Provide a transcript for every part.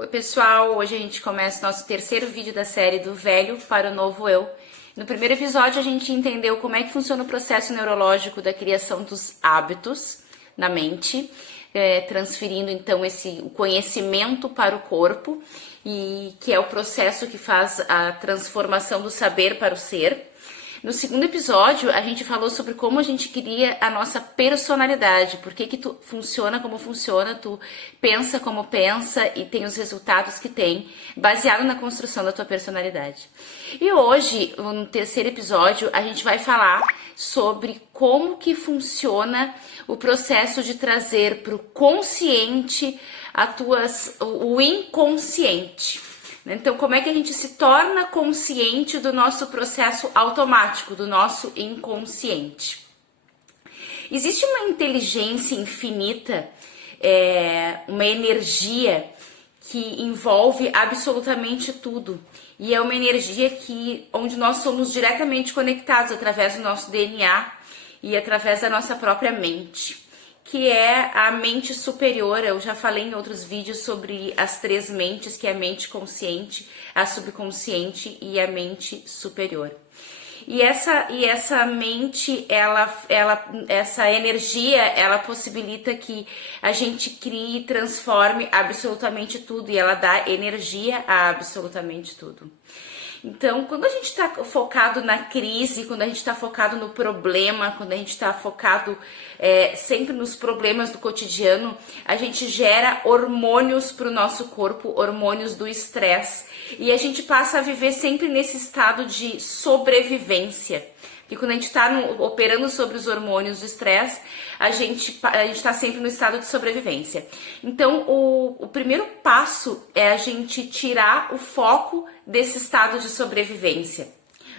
Oi pessoal, hoje a gente começa nosso terceiro vídeo da série do velho para o novo eu. No primeiro episódio a gente entendeu como é que funciona o processo neurológico da criação dos hábitos na mente, transferindo então o conhecimento para o corpo, e que é o processo que faz a transformação do saber para o ser. No segundo episódio, a gente falou sobre como a gente cria a nossa personalidade, por que tu funciona como funciona, tu pensa como pensa e tem os resultados que tem, baseado na construção da tua personalidade. E hoje, no terceiro episódio, a gente vai falar sobre como que funciona o processo de trazer para o consciente o inconsciente. Então, como é que a gente se torna consciente do nosso processo automático, do nosso inconsciente? Existe uma inteligência infinita, uma energia que envolve absolutamente tudo. E é uma energia onde nós somos diretamente conectados através do nosso DNA e através da nossa própria mente, que é a mente superior. Eu já falei em outros vídeos sobre as três mentes, que é a mente consciente, a subconsciente e a mente superior. E essa mente, essa energia, ela possibilita que a gente crie e transforme absolutamente tudo, e ela dá energia a absolutamente tudo. Então, quando a gente está focado na crise, quando a gente está focado no problema, quando a gente está focado sempre nos problemas do cotidiano, a gente gera hormônios para o nosso corpo, hormônios do estresse, e a gente passa a viver sempre nesse estado de sobrevivência. Porque quando a gente está operando sobre os hormônios do estresse, a gente está sempre no estado de sobrevivência. Então, o primeiro passo é a gente tirar o foco desse estado de sobrevivência.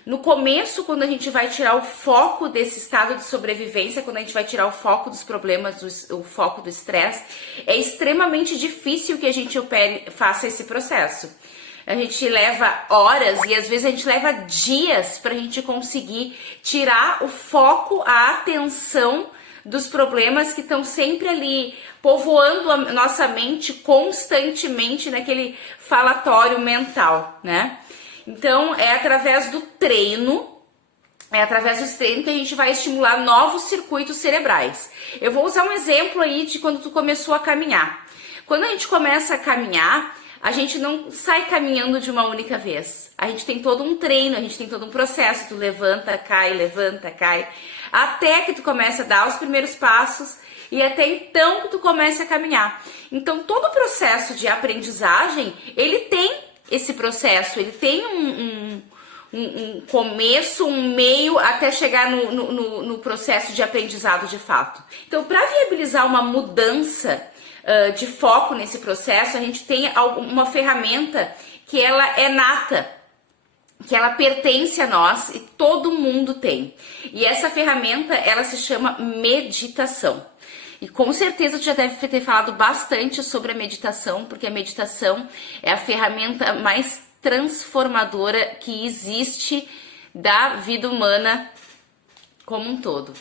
No começo, quando a gente vai tirar o foco desse estado de sobrevivência, quando a gente vai tirar o foco dos problemas, o foco do estresse, é extremamente difícil que a gente faça esse processo. A gente leva horas e às vezes a gente leva dias para a gente conseguir tirar o foco, a atenção dos problemas que estão sempre ali povoando a nossa mente constantemente naquele falatório mental, né? Então é através do treino, que a gente vai estimular novos circuitos cerebrais. Eu vou usar um exemplo aí de quando tu começou a caminhar. Quando a gente começa a caminhar, a gente não sai caminhando de uma única vez. A gente tem todo um treino, a gente tem todo um processo. Tu levanta, cai, até que tu comece a dar os primeiros passos e até então que tu comece a caminhar. Então, todo o processo de aprendizagem, ele tem esse processo, ele tem um começo, um meio, até chegar no processo de aprendizado de fato. Então, para viabilizar uma mudança de foco nesse processo, a gente tem uma ferramenta que ela é nata, que ela pertence a nós e todo mundo tem. E essa ferramenta, ela se chama meditação. E com certeza tu já deve ter falado bastante sobre a meditação, porque a meditação é a ferramenta mais transformadora que existe da vida humana como um todo.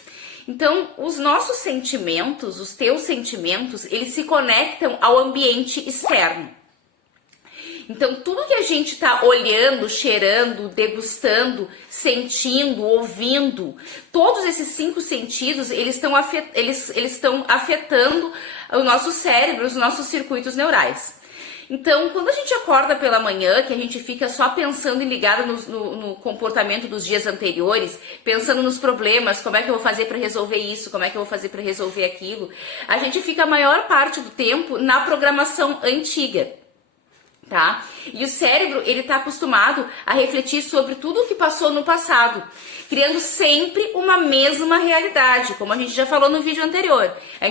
Então, os nossos sentimentos, os teus sentimentos, eles se conectam ao ambiente externo. Então, tudo que a gente está olhando, cheirando, degustando, sentindo, ouvindo, todos esses 5 sentidos, eles estão afetando o nosso cérebro, os nossos circuitos neurais. Então, quando a gente acorda pela manhã, que a gente fica só pensando e ligado no comportamento dos dias anteriores, pensando nos problemas, como é que eu vou fazer para resolver isso, como é que eu vou fazer para resolver aquilo, a gente fica a maior parte do tempo na programação antiga, tá? E o cérebro, ele tá acostumado a refletir sobre tudo o que passou no passado, criando sempre uma mesma realidade, como a gente já falou no vídeo anterior. A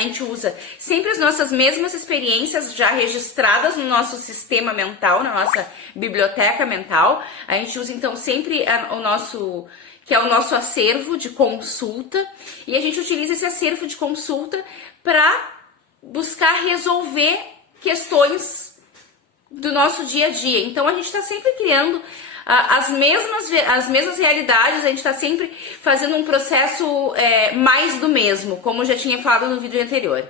gente usa sempre as nossas mesmas experiências já registradas no nosso sistema mental, na nossa biblioteca mental. A gente usa então sempre que é o nosso acervo de consulta, e a gente utiliza esse acervo de consulta para buscar resolver questões do nosso dia a dia. Então a gente está sempre criando as mesmas realidades, a gente está sempre fazendo um processo mais do mesmo, como eu já tinha falado no vídeo anterior.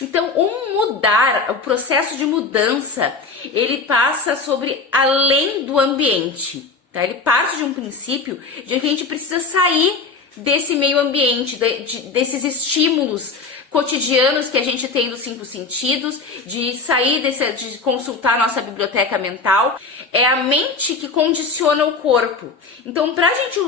Então, o processo de mudança, ele passa sobre além do ambiente, tá? Ele parte de um princípio de que a gente precisa sair desse meio ambiente, desses estímulos cotidianos que a gente tem dos 5 sentidos, de sair de consultar nossa biblioteca mental. É a mente que condiciona o corpo. Então, para a gente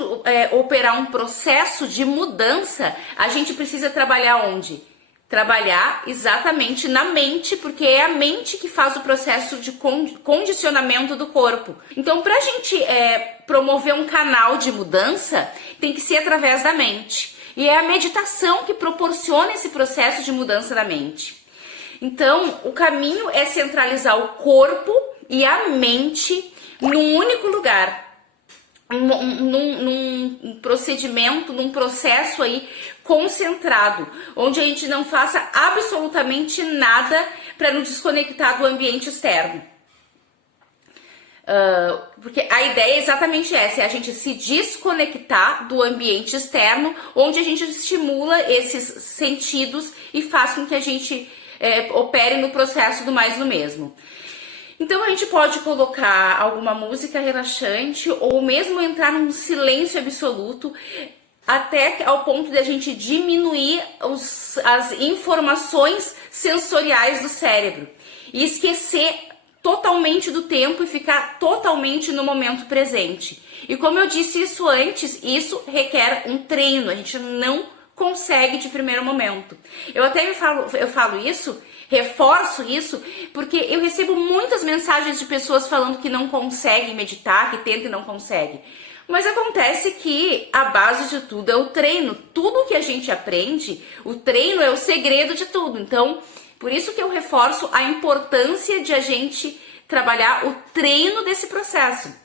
operar um processo de mudança, a gente precisa trabalhar onde? Trabalhar exatamente na mente, porque é a mente que faz o processo de condicionamento do corpo. Então, para a gente promover um canal de mudança, tem que ser através da mente. E é a meditação que proporciona esse processo de mudança da mente. Então, o caminho é centralizar o corpo e a mente num único lugar. Num procedimento, num processo aí concentrado, onde a gente não faça absolutamente nada para nos desconectar do ambiente externo. Porque a ideia é exatamente essa, é a gente se desconectar do ambiente externo, onde a gente estimula esses sentidos e faz com que a gente opere no processo do mais do mesmo. Então a gente pode colocar alguma música relaxante ou mesmo entrar num silêncio absoluto, até ao ponto de a gente diminuir as informações sensoriais do cérebro e esquecer totalmente do tempo e ficar totalmente no momento presente. E como eu disse isso antes, isso requer um treino, a gente não consegue de primeiro momento. Eu falo isso, reforço isso, porque eu recebo muitas mensagens de pessoas falando que não conseguem meditar, que tentam e não conseguem. Mas acontece que a base de tudo é o treino. Tudo que a gente aprende, o treino é o segredo de tudo. Então, por isso que eu reforço a importância de a gente trabalhar o treino desse processo.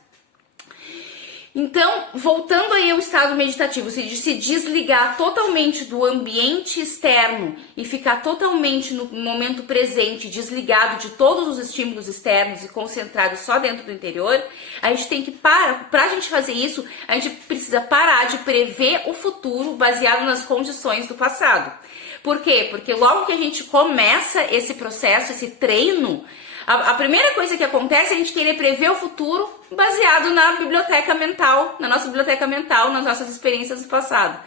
Então, voltando aí ao estado meditativo, de se desligar totalmente do ambiente externo e ficar totalmente no momento presente, desligado de todos os estímulos externos e concentrado só dentro do interior, a gente tem que parar. Para a gente fazer isso, a gente precisa parar de prever o futuro baseado nas condições do passado. Por quê? Porque logo que a gente começa esse processo, esse treino, a primeira coisa que acontece é a gente querer prever o futuro baseado na biblioteca mental, na nossa biblioteca mental, nas nossas experiências do passado.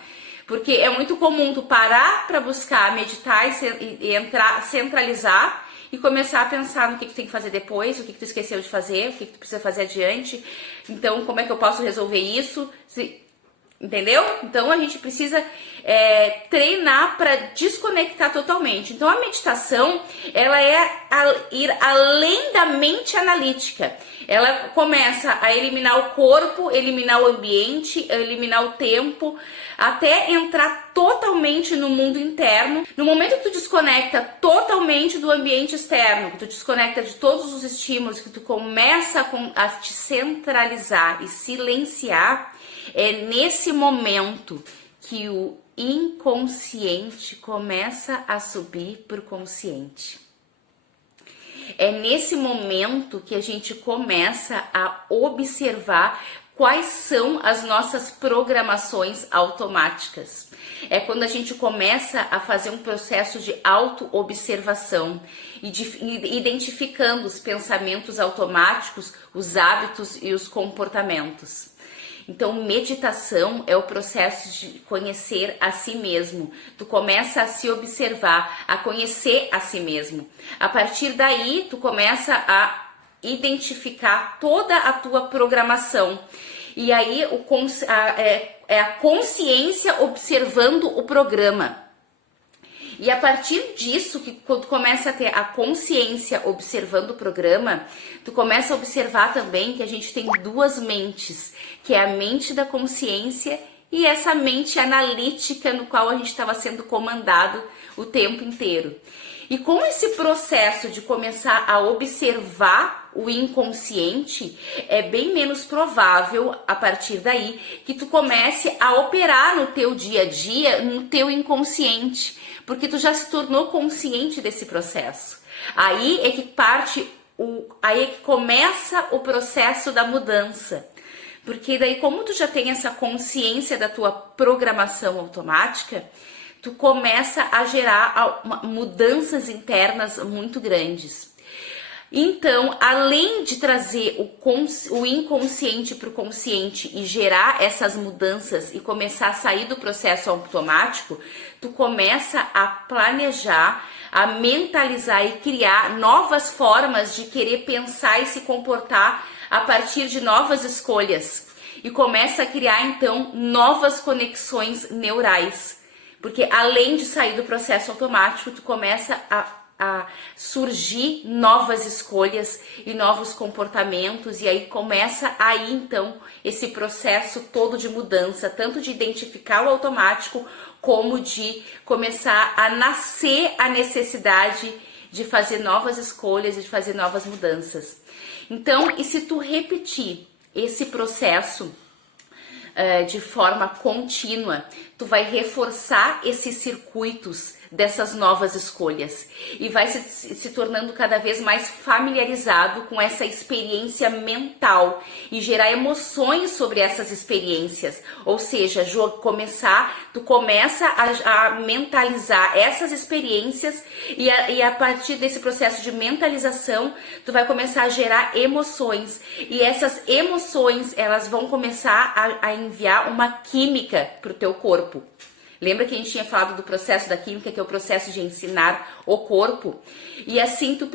Porque é muito comum tu parar para buscar, meditar e entrar, centralizar e começar a pensar no que tu tem que fazer depois, o que tu esqueceu de fazer, o que tu precisa fazer adiante. Então, como é que eu posso resolver isso? Entendeu? Então a gente precisa treinar para desconectar totalmente. Então a meditação, ela ir além da mente analítica. Ela começa a eliminar o corpo, eliminar o ambiente, eliminar o tempo, até entrar totalmente no mundo interno. No momento que tu desconecta totalmente do ambiente externo, que tu desconecta de todos os estímulos, que tu começa a te centralizar e silenciar, é nesse momento que o inconsciente começa a subir para o consciente. É nesse momento que a gente começa a observar quais são as nossas programações automáticas. É quando a gente começa a fazer um processo de auto-observação e identificando os pensamentos automáticos, os hábitos e os comportamentos. Então, meditação é o processo de conhecer a si mesmo. Tu começa a se observar, a conhecer a si mesmo. A partir daí, tu começa a identificar toda a tua programação. E aí, é a consciência observando o programa. E a partir disso, que quando tu começa a ter a consciência observando o programa, tu começa a observar também que a gente tem duas mentes, que é a mente da consciência e essa mente analítica no qual a gente estava sendo comandado o tempo inteiro. E com esse processo de começar a observar o inconsciente, é bem menos provável, a partir daí, que tu comece a operar no teu dia a dia, no teu inconsciente, porque tu já se tornou consciente desse processo. Aí é que aí é que começa o processo da mudança. Porque daí, como tu já tem essa consciência da tua programação automática, tu começa a gerar mudanças internas muito grandes. Então, além de trazer o inconsciente para o consciente e gerar essas mudanças e começar a sair do processo automático, tu começa a planejar, a mentalizar e criar novas formas de querer pensar e se comportar a partir de novas escolhas. E começa a criar, então, novas conexões neurais. Porque além de sair do processo automático, tu começa a surgir novas escolhas e novos comportamentos, e aí começa aí então esse processo todo de mudança, tanto de identificar o automático, como de começar a nascer a necessidade de fazer novas escolhas e de fazer novas mudanças. Então, e se tu repetir esse processo de forma contínua, tu vai reforçar esses circuitos dessas novas escolhas e vai se tornando cada vez mais familiarizado com essa experiência mental e gerar emoções sobre essas experiências, ou seja, tu começa a mentalizar essas experiências e a partir desse processo de mentalização, tu vai começar a gerar emoções, e essas emoções, elas vão começar a enviar uma química para o teu corpo. Lembra que a gente tinha falado do processo da química, que é o processo de ensinar o corpo? E assim tu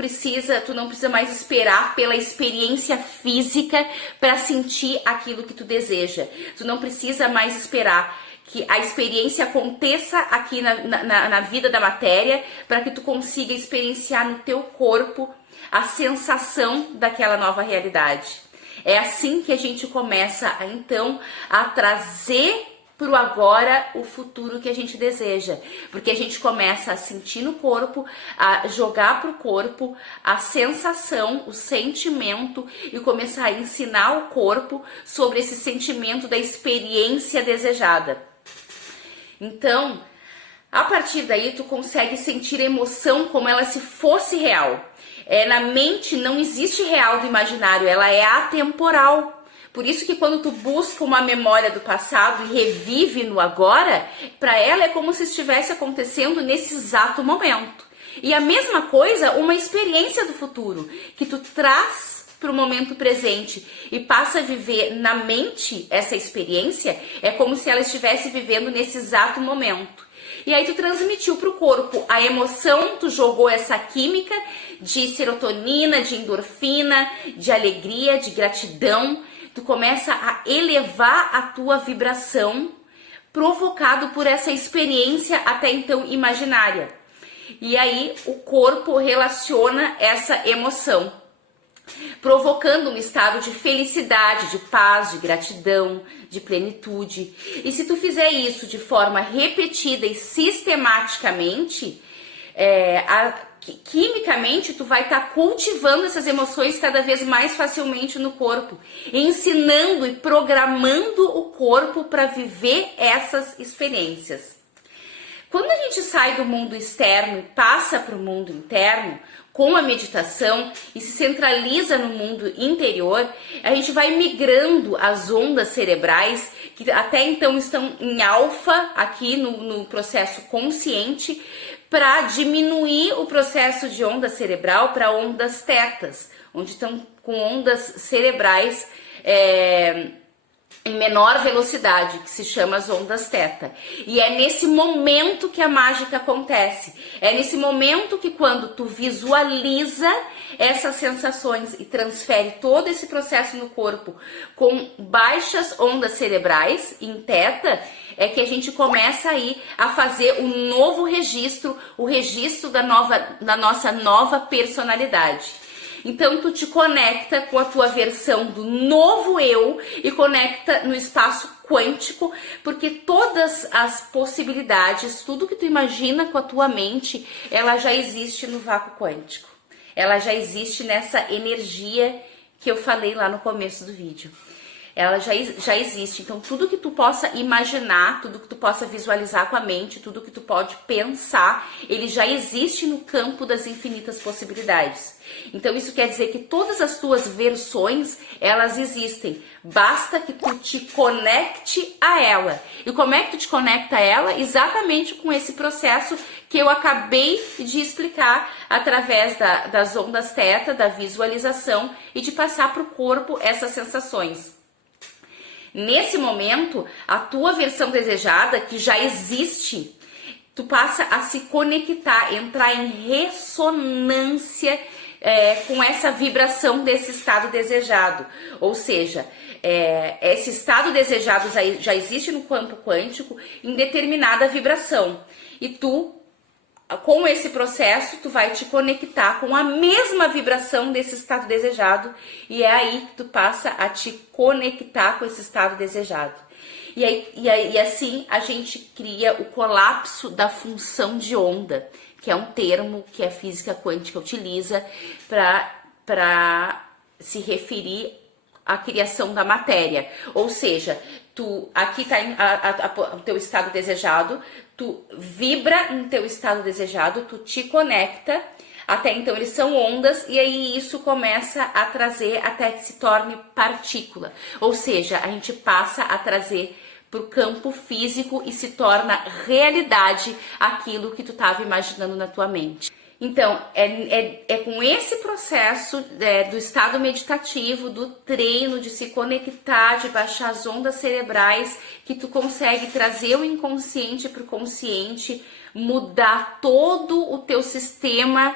não precisa mais esperar pela experiência física para sentir aquilo que tu deseja. Tu não precisa mais esperar que a experiência aconteça aqui na vida da matéria para que tu consiga experienciar no teu corpo a sensação daquela nova realidade. É assim que a gente começa, então, a trazer pro agora o futuro que a gente deseja, porque a gente começa a sentir no corpo, a jogar pro corpo a sensação, o sentimento, e começar a ensinar o corpo sobre esse sentimento da experiência desejada. Então, a partir daí tu consegue sentir a emoção como ela se fosse real. Na mente não existe real do imaginário, ela é atemporal. Por isso que quando tu busca uma memória do passado e revive no agora, para ela é como se estivesse acontecendo nesse exato momento. E a mesma coisa, uma experiência do futuro, que tu traz para o momento presente e passa a viver na mente essa experiência, é como se ela estivesse vivendo nesse exato momento. E aí tu transmitiu para o corpo a emoção, tu jogou essa química de serotonina, de endorfina, de alegria, de gratidão. Tu começa a elevar a tua vibração, provocado por essa experiência até então imaginária. E aí o corpo relaciona essa emoção, provocando um estado de felicidade, de paz, de gratidão, de plenitude. E se tu fizer isso de forma repetida e sistematicamente, quimicamente tu vai estar cultivando essas emoções cada vez mais facilmente no corpo, ensinando e programando o corpo para viver essas experiências. Quando a gente sai do mundo externo e passa para o mundo interno, com a meditação, e se centraliza no mundo interior, a gente vai migrando as ondas cerebrais, que até então estão em alfa, aqui no processo consciente, para diminuir o processo de onda cerebral para ondas tetas, onde estão com ondas cerebrais em menor velocidade, que se chama as ondas teta. E é nesse momento que a mágica acontece. É nesse momento que, quando tu visualiza essas sensações e transfere todo esse processo no corpo com baixas ondas cerebrais em teta, é que a gente começa aí a fazer um novo registro, o registro da nossa nova personalidade. Então tu te conecta com a tua versão do novo eu e conecta no espaço quântico, porque todas as possibilidades, tudo que tu imagina com a tua mente, ela já existe no vácuo quântico. Ela já existe nessa energia que eu falei lá no começo do vídeo. ela já existe. Então, tudo que tu possa imaginar, tudo que tu possa visualizar com a mente, tudo que tu pode pensar, ele já existe no campo das infinitas possibilidades. Então, isso quer dizer que todas as tuas versões, elas existem. Basta que tu te conecte a ela. E como é que tu te conecta a ela? Exatamente com esse processo que eu acabei de explicar através das ondas teta, da visualização e de passar para o corpo essas sensações. Nesse momento, a tua versão desejada, que já existe, tu passa a se conectar, entrar em ressonância com essa vibração desse estado desejado. Ou seja, esse estado desejado já existe no campo quântico em determinada vibração. E tu, com esse processo, tu vai te conectar com a mesma vibração desse estado desejado, e é aí que tu passa a te conectar com esse estado desejado. E assim a gente cria o colapso da função de onda, que é um termo que a física quântica utiliza para se referir à criação da matéria. Ou seja, aqui está o teu estado desejado, tu vibra no teu estado desejado, tu te conecta, até então eles são ondas, e aí isso começa a trazer até que se torne partícula. Ou seja, a gente passa a trazer para o campo físico e se torna realidade aquilo que tu estava imaginando na tua mente. Então, é com esse processo do estado meditativo, do treino, de se conectar, de baixar as ondas cerebrais, que tu consegue trazer o inconsciente para o consciente, mudar todo o teu sistema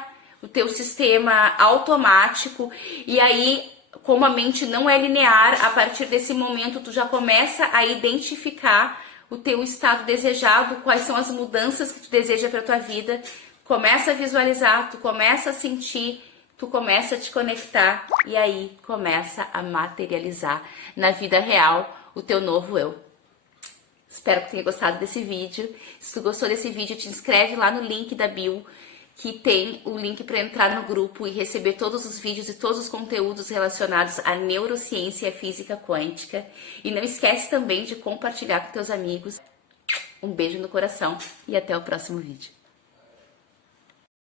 automático. E aí, como a mente não é linear, a partir desse momento tu já começa a identificar o teu estado desejado, quais são as mudanças que tu deseja para tua vida. Começa a visualizar, tu começa a sentir, tu começa a te conectar e aí começa a materializar na vida real o teu novo eu. Espero que tenha gostado desse vídeo. Se tu gostou desse vídeo, te inscreve lá no link da bio, que tem o link para entrar no grupo e receber todos os vídeos e todos os conteúdos relacionados à neurociência e à física quântica. E não esquece também de compartilhar com teus amigos. Um beijo no coração e até o próximo vídeo.